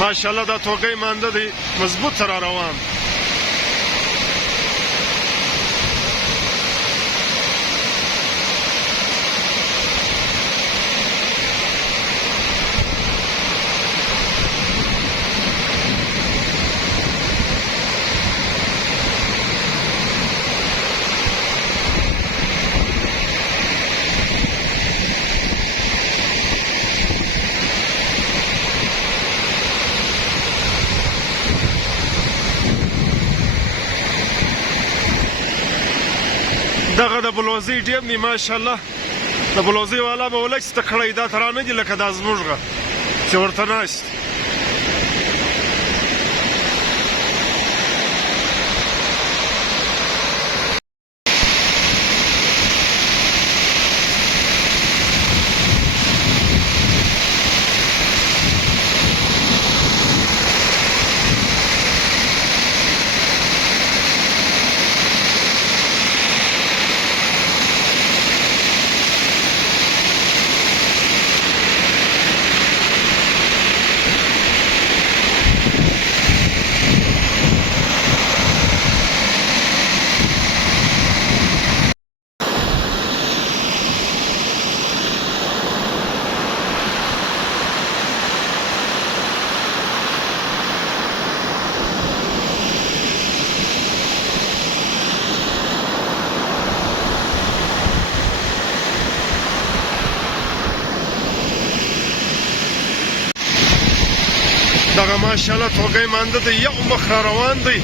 ماشاءالله دا توګی مانده دی مضبوط را روان. دغه د بلوزي ډیم دی ماشاءالله. د بلوزي والا به ولک ست کړی دا ترانه دي لکه دا زموږه چې ورته ناست. دغه ماشاءالله توګی مانده دی یو مخ را روان دی.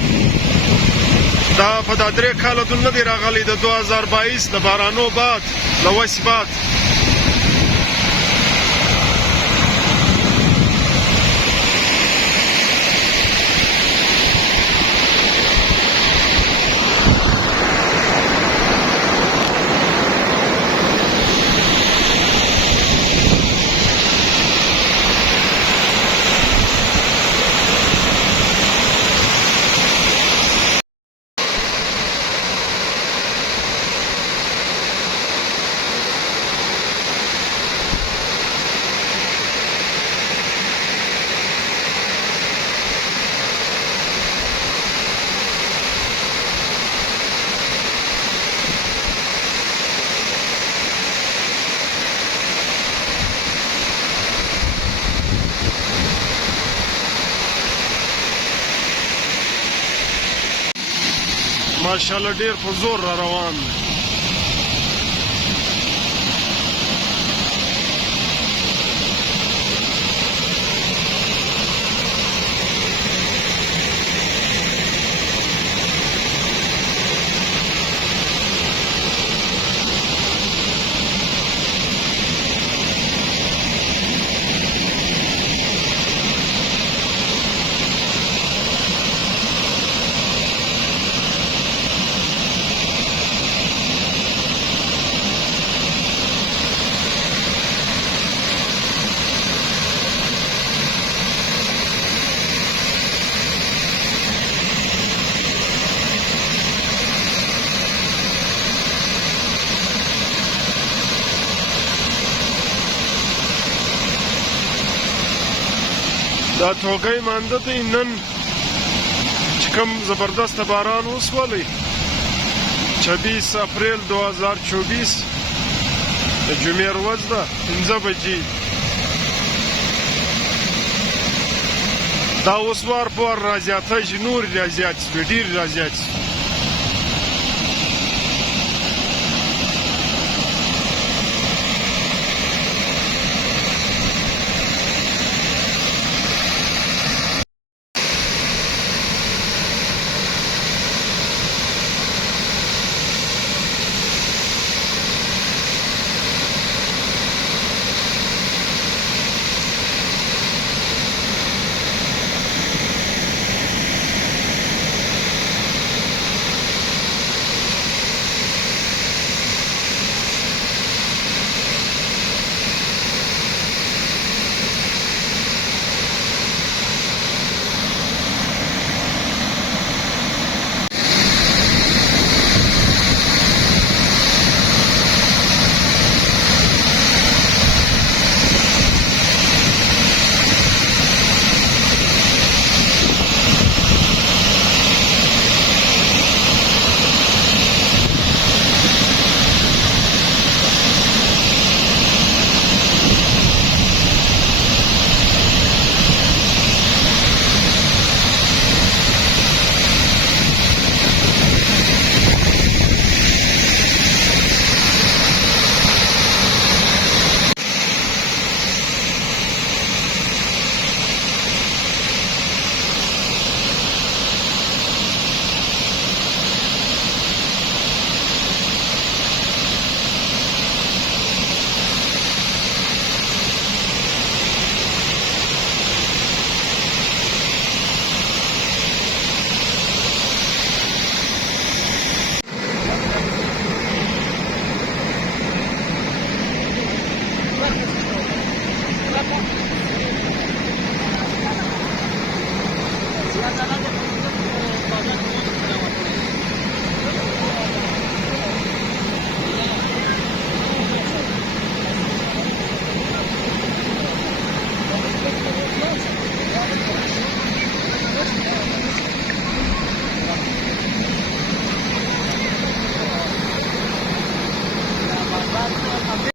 دا په دا 3 کاله دون نه دی راغلی د 2022 د بارانو بعد د وس بعد. ماشاءالله ډیر په زور را روان دی. دا توګی مانده دی نن چې کوم زبردست باران وسولی 26 اپریل 2024 د جمعې ورځ ده 5 بجې. دا اوس وار په وار را زیاته شي، نور را زیات شي، ډېر را زیات شي.